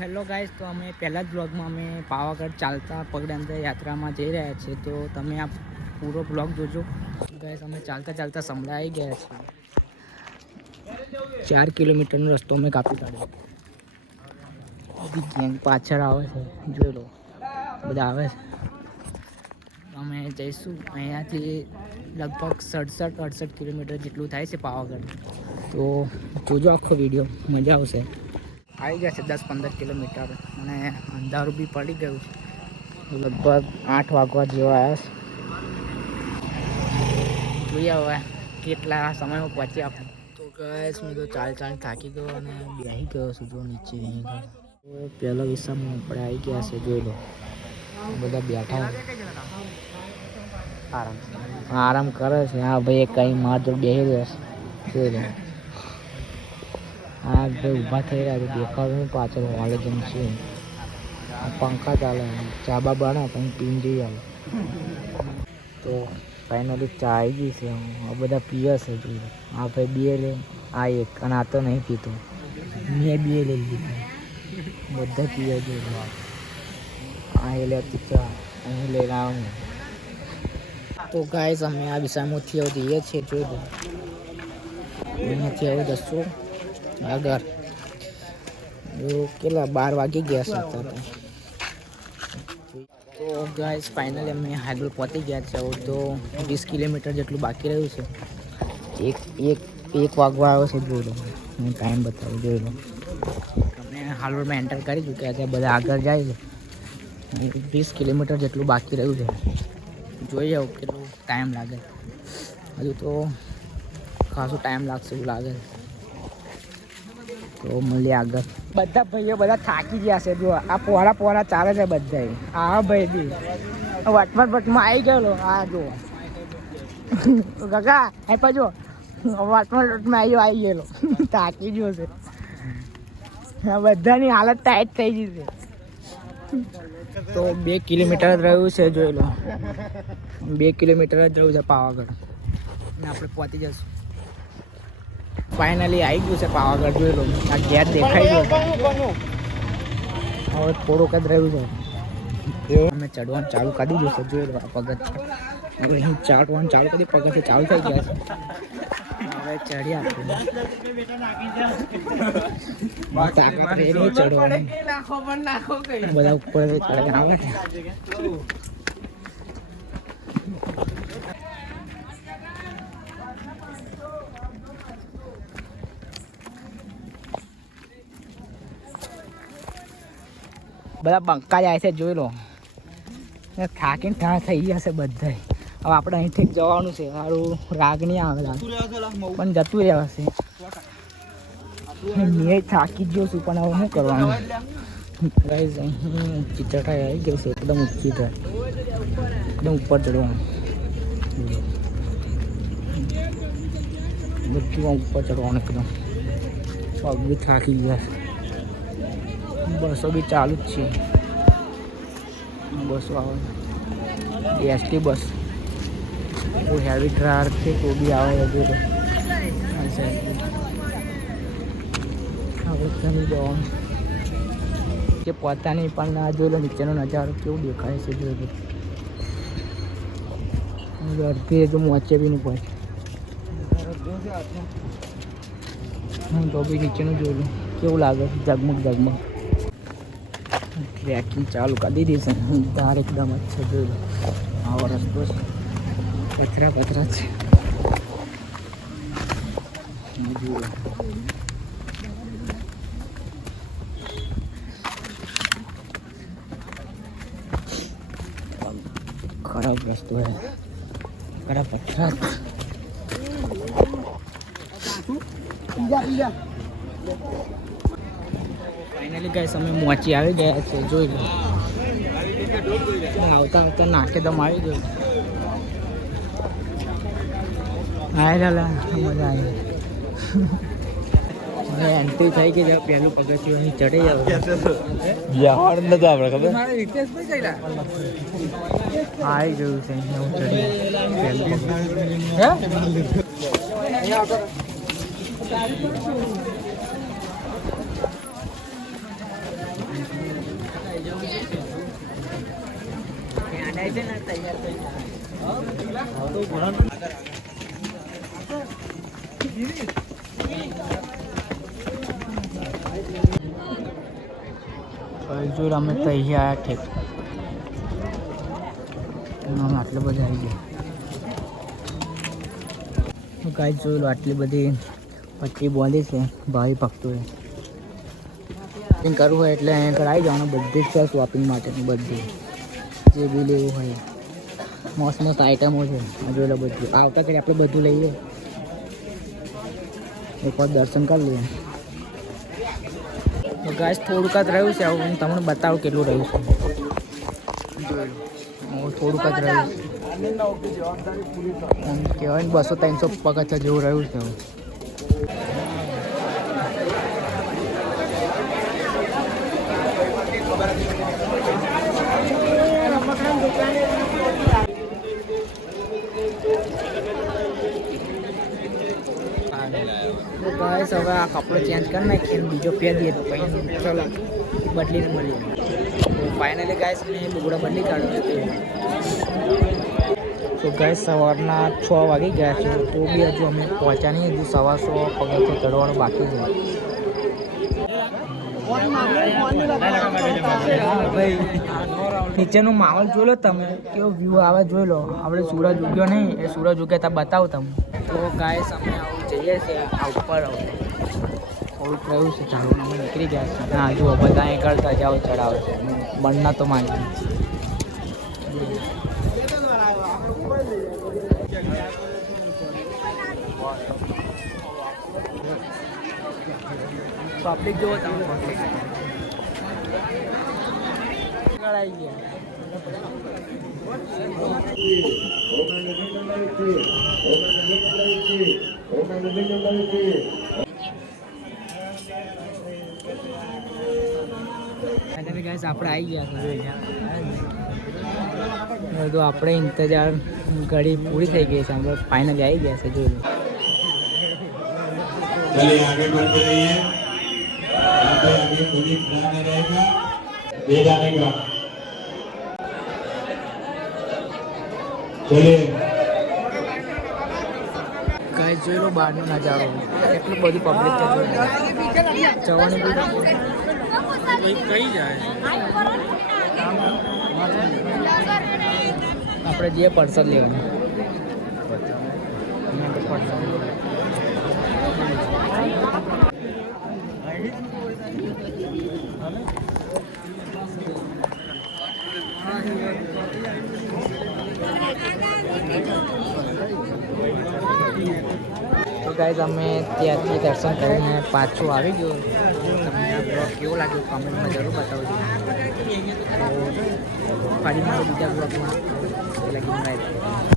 Hello guys, તો અમે પહેલા જ બ્લોગમાં અમે પાવાગઢ ચાલતા પગડંદર યાત્રામાં જઈ રહ્યા છીએ. તો તમે આ પૂરો બ્લોગ જોજો ગાઈસ. અમે ચાલતા ચાલતા સમડા આવી ગયા છીએ. 4 કિલોમીટરનો રસ્તો અમે કાપી કાઢ્યો. બધી ગેંગ પાછળ આવે છે, જોઈ લો બધા આવે છે. અમે જઈશું અહીંયાથી લગભગ 67-68 કિલોમીટર જેટલું થાય છે પાવાગઢ. તો જોજો આખો વિડીયો, મજા આવશે. આવી ગયા છે 10-15 કિલોમીટર અને અંધારું બી પડી ગયું છે. લગભગ 8 વાગવા જેવા આવ્યા છે. જોઈએ હવે કેટલા સમયમાં પહોંચીએ આપણે. તો ગાઈસ, હું તો ચાલ થાકી ગયો અને બેસી ગયો છું જો નીચે. પહેલો વિસ્તારમાં આપણે આવી ગયા છે, જોઈ લો બધા બેઠા આરામ કરે છે. હા ભાઈ, કઈ માર તો બેસી રહ્યો છે, જોઈ લો. હા ભાઈ ઊભા થઈ રહ્યા છે, દેખાડું પાછળ હોલે જેમ છે. પંખા ચાલે, ચાબા બને પણ પીને જઈ આવે. તો ફાઇનલી ચા આવી ગઈ છે. આ બધા પીવે છે, જોઈ લો. આ ભાઈ બે લે, આ એક, અને આ તો નહીં પીતો. મેં બે લઈ લીધું, બધા પીવે. જોઈ લો, આ એ લેતી ચા, અહીં લઈને આવું. તો ગાઈસ, અમે આ વિસ્તારમાંથી હવે જઈએ છીએ, જોઈ લો. અહીંયાથી હવે જશું આગળ. કેટલા 12 વાગી ગયા છે અત્યારે. તો ગાઈસ, ફાઇનલી અમે આગળ પહોંચી ગયા છે. હવે તો 20 કિલોમીટર જેટલું બાકી રહ્યું છે. એક વાગવા આવ્યો છે, જોઈ લો. હું ટાઈમ બતાવું, જોઈ લો. અમે હાલોરમાં એન્ટર કરી ચૂક્યા છે, બધા આગળ જાય છે. 20 કિલોમીટર જેટલું બાકી રહ્યું છે. જોઈએ હવે કેટલું ટાઈમ લાગે. હજુ તો ખાસો ટાઈમ લાગશે એવું લાગે. તો મળીએ આગળ. બધા ભાઈઓ બધા થાકી ગયા છે. જો આ પોરા ચાલે છે બધા. હા ભાઈ બી વટમાં આવી ગયેલો. હા જો કાકા આપ્યા જો વટમાં આવી ગયેલો. થાકી ગયો છે. બધાની હાલત ટાઈટ થઈ ગઈ છે. તો 2 કિલોમીટર જ રહ્યું છે, જોઈ લો. 2 કિલોમીટર જ રહ્યું છે પાવાગઢ ને આપણે પહોંચી જશું. ફાઇનલી આવી ગયું છે પાવાગઢ, જોઈ લો. આ ગેટ દેખાઈ ગયો. હવે થોડુંક જ રહ્યું છે. એ અમે ચડવાનું ચાલુ કરી દીધું છે, જોઈ લો. આ પગથ હવે અહીં ચડવાનું ચાલુ કરી, પગથે ચાલુ થઈ ગયા છે. હવે ચડ્યા તાકાત રહી નહીં ચડવાની. બધા ઉપર ચડે આવે છે. બધા બંકા જાય છે, જોઈ લો. થાકીને ઠાણ થઈ ગયા છે બધા. હવે આપણે અહીંથી જવાનું છે. સારું રાગ નહીં આવેલા પણ જતું રહેવાશે. મેં થાકી ગયો છું પણ હવે શું કરવાનું. ગાઈસ, અહીં ઊંચી ચઢાઈ આવી ગઈ છે, એકદમ ઊંચી થાય, એકદમ ઉપર ચડવાનું. બધું ઉપર ચડવાનું એકદમ. પગ બી થાકી ગયા છે. બસો બી ચાલુ જ છે. બસો આવે, એસટી બસ. બહુ હેવી ટ્રાર છે તો બી આવે. હજુ તો આપણે ત્યાંની જવાનું કે પહોંચતા નહીં, પણ આ જોઈ લો નીચેનો નજારો કેવું દેખાય છે, જોઈ લો. અડધી તો મોચે બી નહીં પહોંચે. હું તો બી નીચેનું જોઈ લો કેવું લાગે છે, ઝગમગ ઝગમગ. ટ્રેકિંગ ચાલુ કરી દીધી છે. ધાર એકદમ જ છે, જોઈ લો. આવો રસ્તો છે, પથરા છે, જોઈ લો. ખરાબ રસ્તો છે, ખરાબ પથરા. ફાઇનલી ગાઈસ, અમે મોચી આવી ગયા છે, જોઈ લો. આવતા નાકે દમ આવી ગયો. હા લાલા, મજા આવી. હવે એન્ટ્રી થઈ ગઈ છે. પહેલું પગથિયું અહીં ચડી જાવ. આપણે ખબર આવી ગયું છે. હું ચડી જો અમે તૈયાર ઠીક આટલે બધા આવી ગયા કાંઈ જોયું આટલી બધી પટ્ટી બોલી છે ભાઈ ભક્તોએ કરવું હોય એટલે અહીં આવી જવાનું બધી જ છે શોપિંગ માટેની બધી જે બી લેવું હોય મસ્ત મસ્ત આઈટમો છે જોઈ લો બધું આવતા કરી આપણે બધું લઈએ એકવાર દર્શન કરી લઈએ તો ગાઈસ થોડુંક જ રહ્યું છે હું તમને બતાવું કેટલું રહ્યું છે થોડુંક જ રહ્યું કહેવાય ને 200-300 પગથિયા જેવું રહ્યું છે गाइस હવે આ કપડો ચેન્જ કરી નાખીએ બીજો પહેરી દઈએ તો પછી ચલો બદલીને મળીએ તો ફાઇનલી ગાઈસ મેં લુગડા બદલી કાઢ્યો તો ગાઈસ સવારના 6 વાગી ગયા છે તો બી હજુ અમે પહોંચ્યા નહીં હજુ 125 પગથિયાં ચડવાનું બાકી છે નીચેનો માહોલ જોઈ લો તમે કેવો વ્યૂ આવે જોઈ લો આપણે સૂરજ ઉગ્યો નહીં એ સૂરજ ઉગે ત્યાં બતાવો તમે તો ગાઈસ અમે આવું જઈએ છીએ આ ઉપર થોડુંક રહ્યું છે ચાલુ અમે નીકળી ગયા છે હા જુઓ બધા અહીં કરતા જાઓ ચડાવ છે બનના તો માની પબ્લિક જુઓ તમે આવી ગયા ગાઈસ આપણે આવી ગયા તો આપણે ઇંતજાર ઘડી પૂરી થઈ ગઈ છે આપણે ફાઇનલી આવી ગયા છે જોઈ चलिए आगे बढ़ते रहिए यहाँ पे आगे पुलिस जाने रहेगा ले जाने का चलिए ગાઈસ જોઈ લો બહારનો નજારો એટલું બધું પબ્લિક છે જવાની કઈ જાય આપણે જે પરસદ લેવાનું તો ગાઈઝ અમે ત્યાંથી દર્શન કરીને પાછું આવી ગયો તમને આ બ્લોગ કેવો લાગ્યો કમેન્ટમાં જરૂર બતાવજો ફરી મારે બીજા બ્લોગમાં લગીને